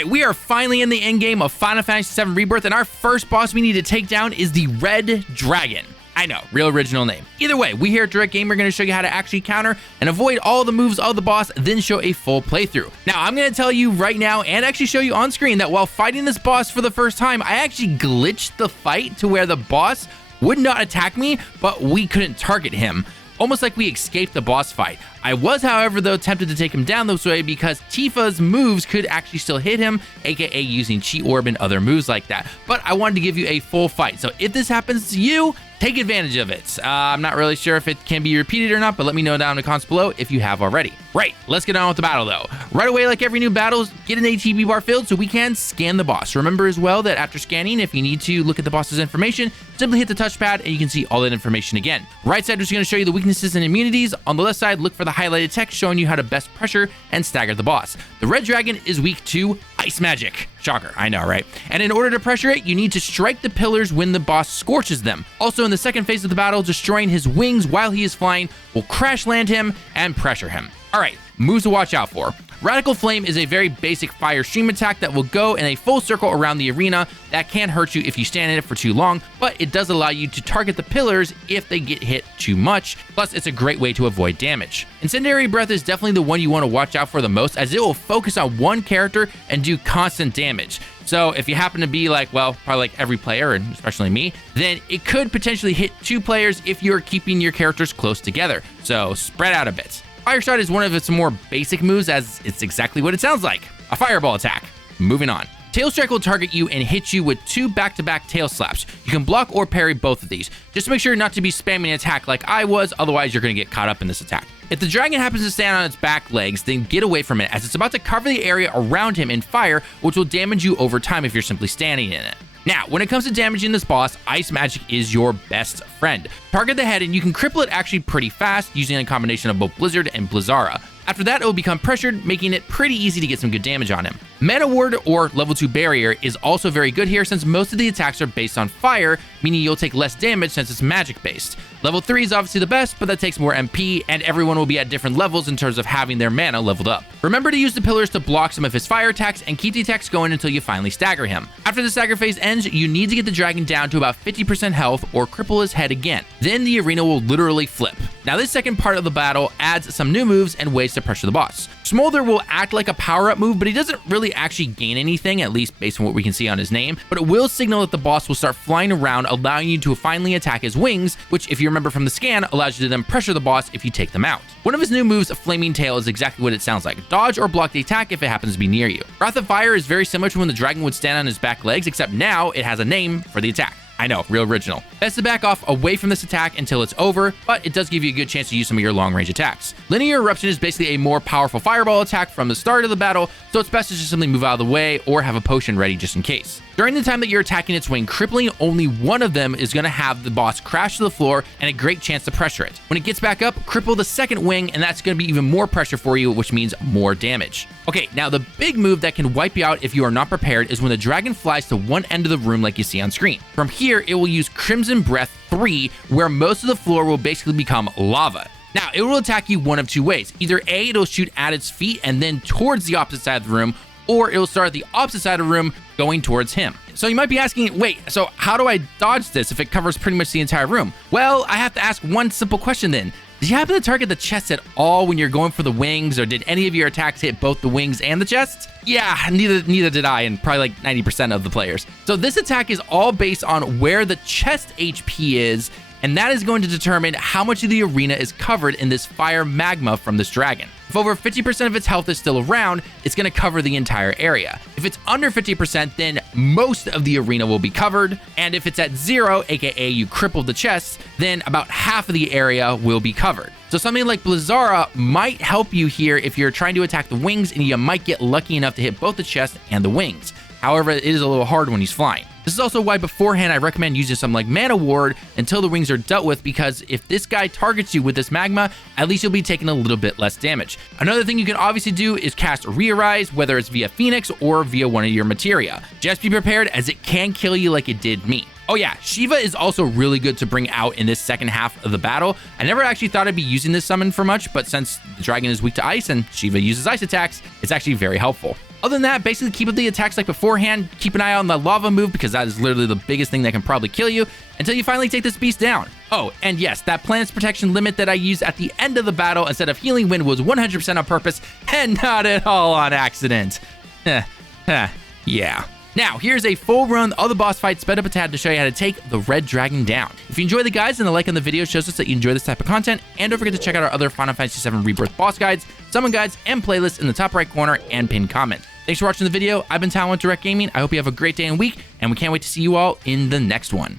right, we are finally in the end game of Final Fantasy VII Rebirth, and our first boss we need to take down is the Red Dragon. I know, real original name. Either way, we here at Direct Gamer are going to show you how to actually counter and avoid all the moves of the boss, then show a full playthrough. Now, I'm going to tell you right now and actually show you on screen that while fighting this boss for the first time, I actually glitched the fight to where the boss would not attack me, but we couldn't target him. Almost like we escaped the boss fight. I was, however, though, tempted to take him down this way because Tifa's moves could actually still hit him, aka using Chi Orb and other moves like that. But I wanted to give you a full fight. So if this happens to you, take advantage of it. I'm not really sure if it can be repeated or not, but let me know down in the comments below if you have already. Right, let's get on with the battle though. Right away, like every new battle, get an ATB bar filled so we can scan the boss. Remember as well that after scanning, if you need to look at the boss's information, simply hit the touchpad and you can see all that information again. Right side is going to show you the weaknesses and immunities. On the left side, look for the highlighted text showing you how to best pressure and stagger the boss. The Red Dragon is weak to ice magic. Shocker, I know, right? And in order to pressure it, you need to strike the pillars when the boss scorches them. Also, in the second phase of the battle, destroying his wings while he is flying will crash land him and pressure him. All right, moves to watch out for. Radical Flame is a very basic fire stream attack that will go in a full circle around the arena. That can hurt you if you stand in it for too long, but it does allow you to target the pillars if they get hit too much. Plus, it's a great way to avoid damage. Incendiary Breath is definitely the one you want to watch out for the most, as it will focus on one character and do constant damage. So if you happen to be like, well, probably like every player, and especially me, then it could potentially hit two players if you're keeping your characters close together. So spread out a bit. Fire Shot is one of its more basic moves, as it's exactly what it sounds like, a fireball attack. Moving on. Tail Strike will target you and hit you with 2 back-to-back tail slaps. You can block or parry both of these. Just make sure not to be spamming an attack like I was, otherwise you're going to get caught up in this attack. If the dragon happens to stand on its back legs, then get away from it, as it's about to cover the area around him in fire, which will damage you over time if you're simply standing in it. Now, when it comes to damaging this boss, Ice Magic is your best friend. Target the head and you can cripple it actually pretty fast using a combination of both Blizzard and Blizzara. After that, it will become pressured, making it pretty easy to get some good damage on him. Mana Ward or Level 2 Barrier is also very good here since most of the attacks are based on fire, meaning you'll take less damage since it's magic based. Level 3 is obviously the best, but that takes more MP, and everyone will be at different levels in terms of having their mana leveled up. Remember to use the pillars to block some of his fire attacks and keep the attacks going until you finally stagger him. After the stagger phase ends, you need to get the dragon down to about 50% health or cripple his head again. Then the arena will literally flip. Now this second part of the battle adds some new moves and ways to pressure the boss. Smolder will act like a power-up move, but he doesn't really actually gain anything, at least based on what we can see on his name, but it will signal that the boss will start flying around, allowing you to finally attack his wings, which, if you remember from the scan, allows you to then pressure the boss if you take them out. One of his new moves, Flaming Tail, is exactly what it sounds like. Dodge or block the attack if it happens to be near you. Wrath of Fire is very similar to when the dragon would stand on his back legs, except now it has a name for the attack. I know, real original. Best to back off away from this attack until it's over, but it does give you a good chance to use some of your long-range attacks. Linear Eruption is basically a more powerful fireball attack from the start of the battle, so it's best to just simply move out of the way or have a potion ready just in case. During the time that you're attacking its wing, crippling only one of them is going to have the boss crash to the floor and a great chance to pressure it. When it gets back up, cripple the second wing, and that's going to be even more pressure for you, which means more damage. Okay, now the big move that can wipe you out if you are not prepared is when the dragon flies to one end of the room like you see on screen. From here, it will use Crimson Breath 3, where most of the floor will basically become lava. Now, it will attack you one of two ways. Either A, it'll shoot at its feet and then towards the opposite side of the room, or it'll start at the opposite side of the room going towards him. So you might be asking, wait, so how do I dodge this if it covers pretty much the entire room? Well, I have to ask one simple question then. Did you happen to target the chest at all when you're going for the wings, or did any of your attacks hit both the wings and the chest? Yeah, neither did I, and probably like 90% of the players. So this attack is all based on where the chest HP is, and that is going to determine how much of the arena is covered in this fire magma from this dragon. If over 50% of its health is still around, it's going to cover the entire area. If it's under 50%, then most of the arena will be covered, and if it's at 0, aka you crippled the chest, then about half of the area will be covered. So something like Blizzara might help you here if you're trying to attack the wings, and you might get lucky enough to hit both the chest and the wings. However, it is a little hard when he's flying. This is also why beforehand I recommend using something like Mana Ward until the wings are dealt with, because if this guy targets you with this magma, at least you'll be taking a little bit less damage. Another thing you can obviously do is cast Rearise, whether it's via Phoenix or via one of your materia. Just be prepared, as it can kill you like it did me. Oh yeah, Shiva is also really good to bring out in this second half of the battle. I never actually thought I'd be using this summon for much, but since the dragon is weak to ice and Shiva uses ice attacks, it's actually very helpful. Other than that, basically keep up the attacks like beforehand. Keep an eye out on the lava move because that is literally the biggest thing that can probably kill you until you finally take this beast down. Oh, and yes, that planet's protection limit that I used at the end of the battle instead of healing wind was 100% on purpose and not at all on accident. Yeah. Now, here's a full run of the boss fight sped up a tad to show you how to take the red dragon down. If you enjoy the guides, then a like on the video shows us that you enjoy this type of content, and don't forget to check out our other Final Fantasy VII Rebirth boss guides, summon guides, and playlists in the top right corner and pinned comment. Thanks for watching the video. I've been Talon with Direct Gaming. I hope you have a great day and week, and we can't wait to see you all in the next one.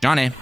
Johnny.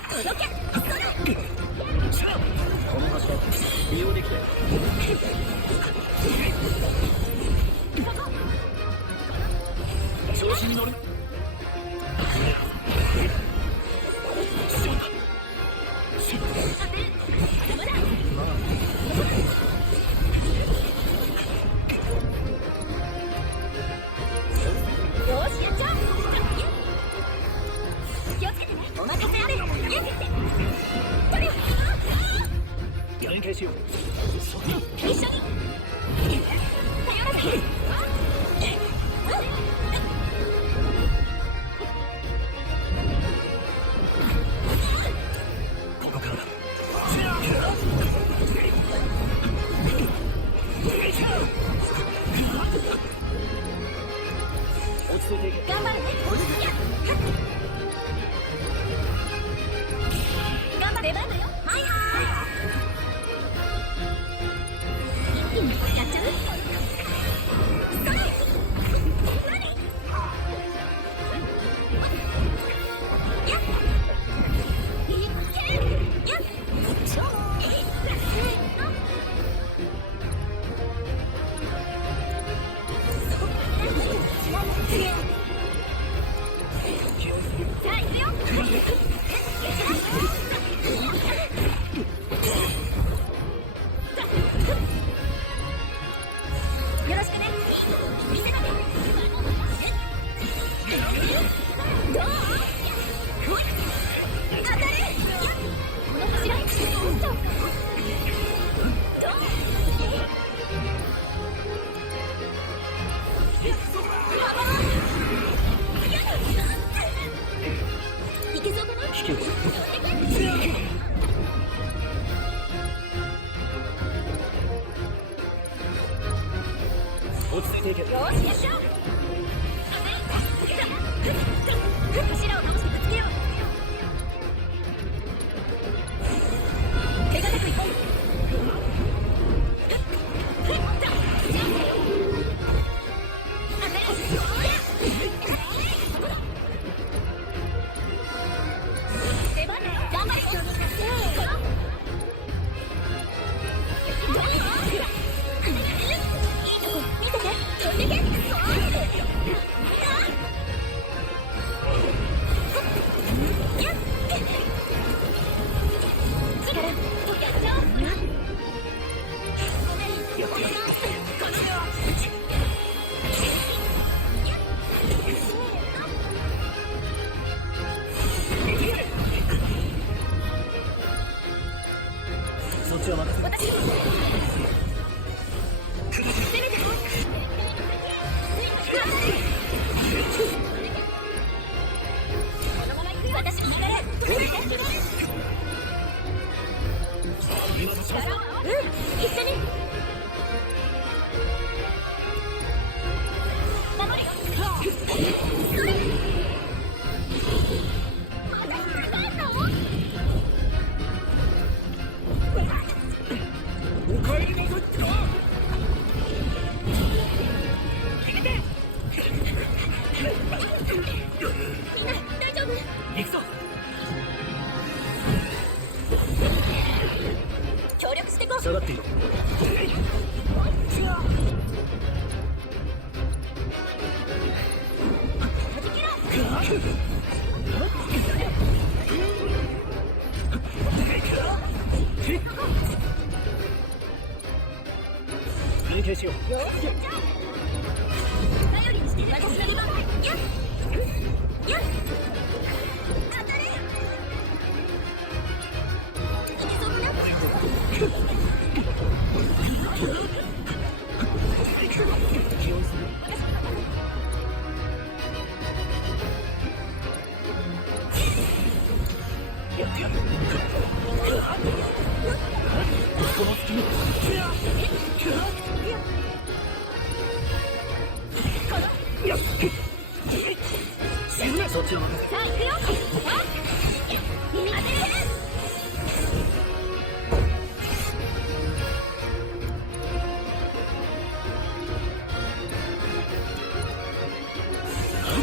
さあ行くよ。当てる。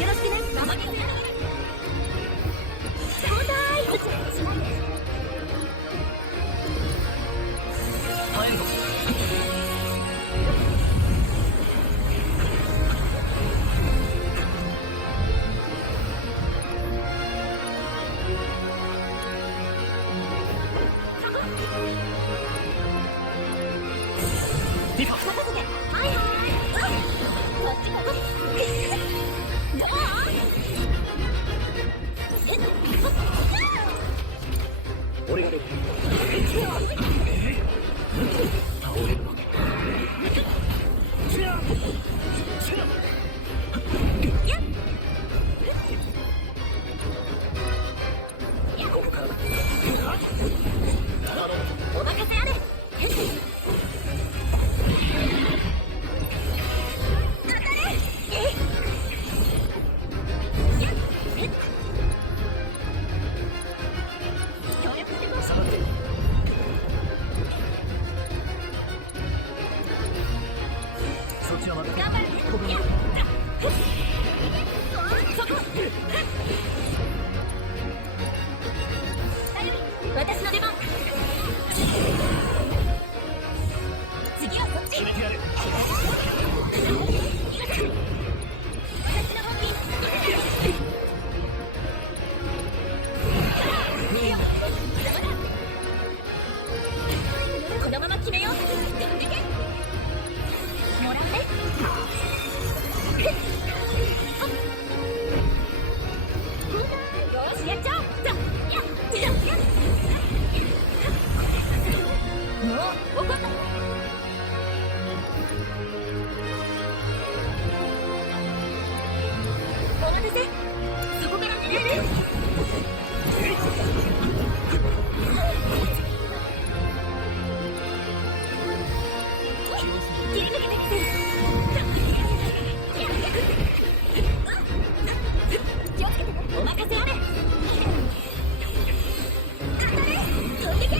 よろしくね。頑張ってね。ちょうだい。はいはい。こっちここ。どう？俺がルお任せあれ。そっちはまた頑張る。ここに私の出番。次はそっち。決めてやる。私の本気。このまま決めよう。もらって。よしやっちゃおう。もう怒った。お待たせ。そこから狙える。切り抜けて。気をつけて。お任せあれ。当たれ。飛んでけ。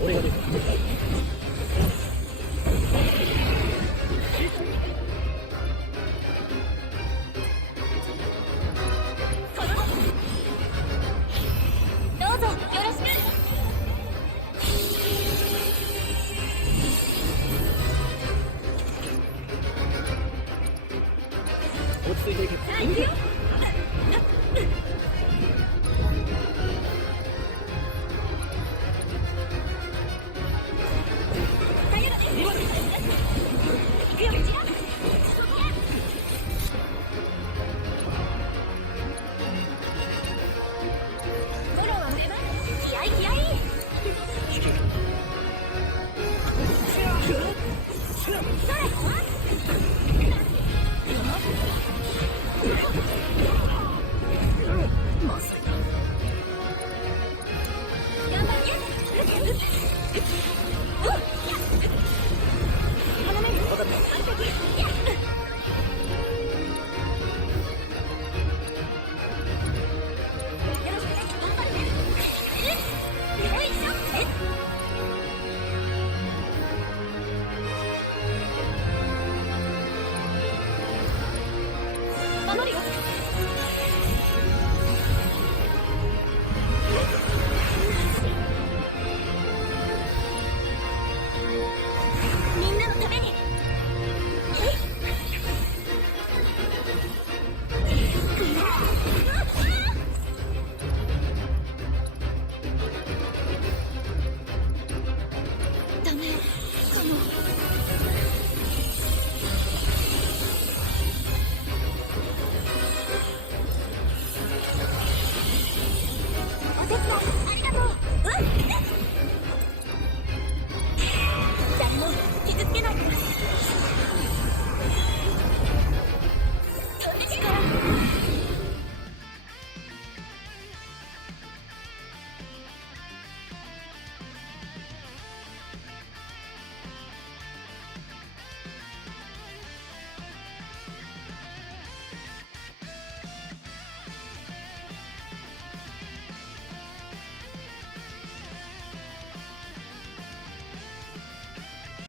俺がルどうぞよろしく。落ち着いていけ。さあ行くよ。